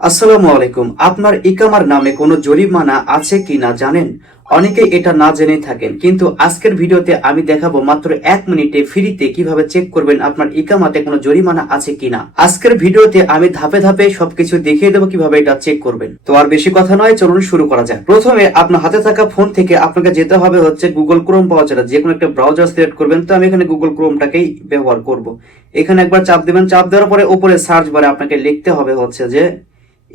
আসসালামু আলাইকুম। আপনার ইকামার নামে কোনো জরিমানা আছে কিনা জানেন? অনেকে এটা না জেনে থাকেন, কিন্তু আজকের ভিডিওতে আমি দেখাবো মাত্র 1 মিনিটে ফ্রিতে কিভাবে চেক করবেন আপনার ইকামাতে কোনো জরিমানা আছে কিনা। আজকের ভিডিওতে আমি ধাপে ধাপে সবকিছু দেখিয়ে দেবো কিভাবে এটা চেক করবেন। তো আর বেশি কথা নয়, চলুন শুরু করা যাক। প্রথমে আপনার হাতে থাকা ফোন থেকে আপনাকে যেতে হবে হচ্ছে গুগল ক্রোম ব্রাউজারে, যে কোনো একটা ব্রাউজার সিলেক্ট করবেন। তো আমি এখানে গুগল ক্রোমটাকেই ব্যবহার করব। এখানে একবার চাপ দিবেন, চাপ দেওয়ার পরে উপরে সার্চ বারে আপনাকে লিখতে হবে হচ্ছে যে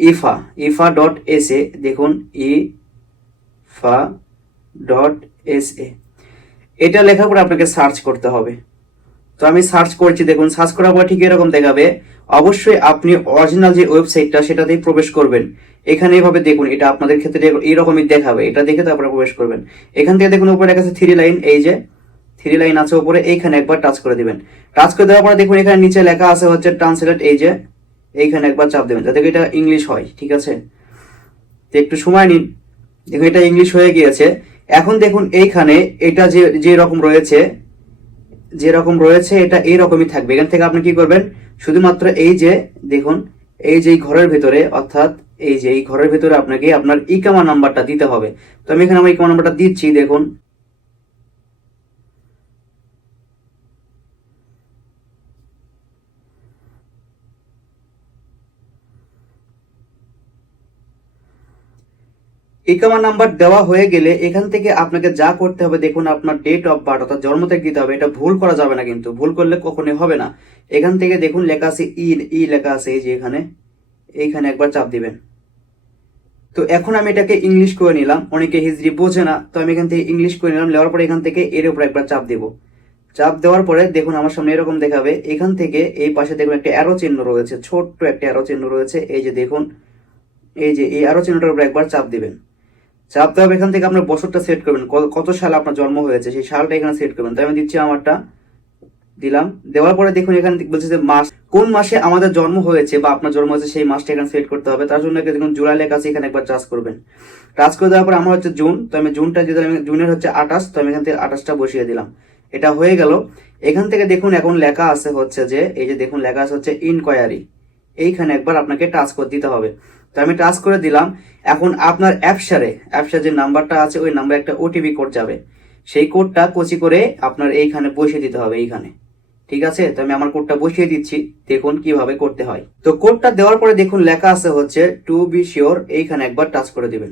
ইফা.sa। দেখুন ইফা.sa, এটা লেখার পরে আপনাকে সার্চ করতে হবে। তো আমি সার্চ করছি, দেখুন সার্চ করার পর ঠিক এরকম দেখাবে। অবশ্যই আপনি অরিজিনাল যে ওয়েবসাইটটা সেটাতেই প্রবেশ করবেন। এখানে এভাবে দেখুন, এটা আপনাদের ক্ষেত্রে এরকমই দেখাবে। এটা দেখে তারপরে প্রবেশ করবেন। এখান থেকে দেখুন উপরে লেখা আছে 3 লাইন, এই যে 3 লাইন আছে উপরে, এইখানে একবার টাচ করে দিবেন। টাচ করে দেওয়ার পরে দেখুন এখানে নিচে লেখা আছে হচ্ছে ট্রান্সলেট, এই যে এইখানে একবার চাপ দেবেন যাতে এটা ইংলিশ হয়। ঠিক আছে, তো একটু সময় নিন। দেখুন এটা ইংলিশ হয়ে গিয়েছে। এখন দেখুন এইখানে এটা যে রকম রয়েছে এটা এইরকমই থাকবে। এখান থেকে আপনি কি করবেন, শুধুমাত্র এই যে দেখুন এই যে ঘরের ভেতরে, অর্থাৎ এই যে এই ঘরের ভেতরে আপনাকে আপনার ইকামা নাম্বারটা দিতে হবে। তো আমি এখানে আমার ইকামা নাম্বারটা দিচ্ছি। দেখুন ইকামা নাম্বার দেওয়া হয়ে গেলে এখান থেকে আপনাকে যা করতে হবে, দেখুন আপনার ডেট অফ বার্থ অর্থাৎ জন্ম তারিখ দিতে হবে। এটা ভুল করা যাবে না, কিন্তু ভুল করলে কখনোই হবে না। এখান থেকে দেখুন লেখা আছে ই লেখা আছে, এই যে এইখানে একবার চাপ দিবেন। তো এখন আমি এটাকে ইংলিশ করে নিলাম। অনেকে হিজরি বোঝে না, তো আমি এখান থেকে ইংলিশ করে নিলাম। নেওয়ার পরে এখান থেকে এর উপর একবার চাপ দেব। চাপ দেওয়ার পরে দেখুন আমার সামনে এরকম দেখাবে। এখান থেকে এই পাশে দেখুন একটা অ্যারো চিহ্ন রয়েছে, ছোট্ট একটা অ্যারো চিহ্ন রয়েছে। এই যে দেখুন, এই যে এই অ্যারো চিহ্নটার উপর একবার চাপ দিবেন। চাপ দেওয়া এখান থেকে আপনার বছরটা সেট করবেন, কত সালে আপনার জন্ম হয়েছে সেই সালটা এখানে সেট করবেন। তাই আমি দিচ্ছি আমারটা, দিলাম। দেওয়ার পরে দেখুন এখানে বলছে যে মাস, কোন মাসে আমাদের জন্ম হয়েছে বা আপনার জন্ম হয়েছে সেই মাসটা এখানে সেট করতে হবে। তার জন্য দেখুন জুলাই লেখা আছে, এখানে একবার টাচ করবেন। টাচ করে দেওয়ার পরে আমার হচ্ছে জুন, তো আমি জুনটা যদি আমি জুনের হচ্ছে 28, তো আমি এখান থেকে 28টা বসিয়ে দিলাম। এটা হয়ে গেল। এখান থেকে দেখুন এখন লেখা আছে হচ্ছে যে এই যে দেখুন লেখা আছে হচ্ছে ইনকোয়ারি, এইখানে একবার আপনাকে টাচ করে দিতে হবে। তো আমি টাচ করে দিলাম। এখন আপনার অ্যাপসারে যে নাম্বারটা আছে ওই নাম্বারে একটা ওটিপি কোড যাবে। সেই কোডটা কপি করে আপনার এইখানে বসিয়ে দিতে হবে এইখানে। ঠিক আছে, তো আমি আমার কোডটা বসিয়ে দিচ্ছি, দেখুন কিভাবে করতে হয়। তো কোডটা দেওয়ার পরে দেখুন লেখা আছে হচ্ছে টু বি শিওর, এইখানে একবার টাচ করে দিবেন।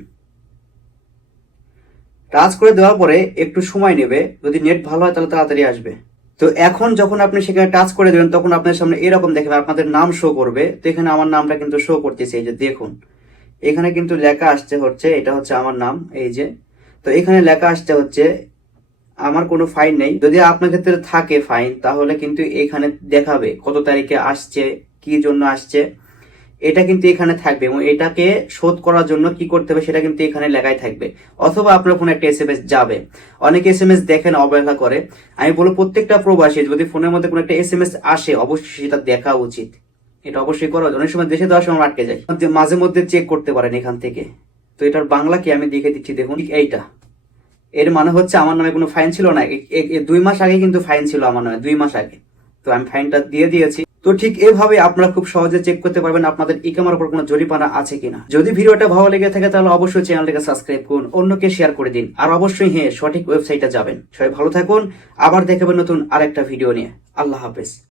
টাচ করে দেওয়ার পরে একটু সময় নেবে, যদি নেট ভালো হয় তাহলে তাড়াতাড়ি আসবে। তো এখন যখন আপনি সেখানে টাচ করে দেবেন তখন আপনার সামনে এরকম দেখবে, আপনাদের নাম শো করবে। তো এখানে আমার নামটা কিন্তু শো করতেছে, এই যে দেখুন এখানে কিন্তু লেখা আসছে হচ্ছে এটা হচ্ছে আমার নাম, এই যে। তো এখানে লেখা আসছে হচ্ছে আমার কোনো ফাইন নেই। যদি আপনার ক্ষেত্রে থাকে ফাইন তাহলে কিন্তু এখানে দেখাবে কত তারিখে আসছে, কি জন্য আসছে, এটা কিন্তু এখানে থাকবে। এবং এটাকে শোধ করার জন্য কি করতে হবে সেটা কিন্তু এখানে লেখাই থাকবে। অথবা আপনার ফোনে একটা এসএমএস যাবে। অনেকে এসএমএস দেখেন, অবহেলা করে। আমি বলবো প্রত্যেকটা প্রবাসী যদি ফোনের মধ্যে কোনো একটা এসএমএস আসে অবশ্যই সেটা দেখা উচিত। এটা অবশ্যই করা উচিত। অনেক সময় দেশে দেওয়ার সময় আটকে যায়, মাঝে মধ্যে চেক করতে পারেন এখান থেকে। তো এটার বাংলা কি আমি দেখে দিচ্ছি, দেখুন এইটা। এর মানে হচ্ছে আমার নামে কোনো ফাইন ছিল না। 2 মাস আগে কিন্তু ফাইন ছিল আমার নামে, 2 মাস আগে। তো আমি ফাইনটা দিয়ে দিয়েছি। তো ঠিক এভাবে আপনারা খুব সহজে চেক করতে পারবেন আপনাদের ইকামার উপর কোনো জরিমানা আছে কিনা। যদি ভিডিওটা ভালো লেগে থাকে তাহলে অবশ্যই চ্যানেলটাকে সাবস্ক্রাইব করুন, অন্যকে শেয়ার করে দিন। আর অবশ্যই হ্যাঁ, সঠিক ওয়েবসাইটে যাবেন। সবাই ভালো থাকুন, আবার দেখাবেন নতুন আরেকটা ভিডিও নিয়ে। আল্লাহ হাফেজ।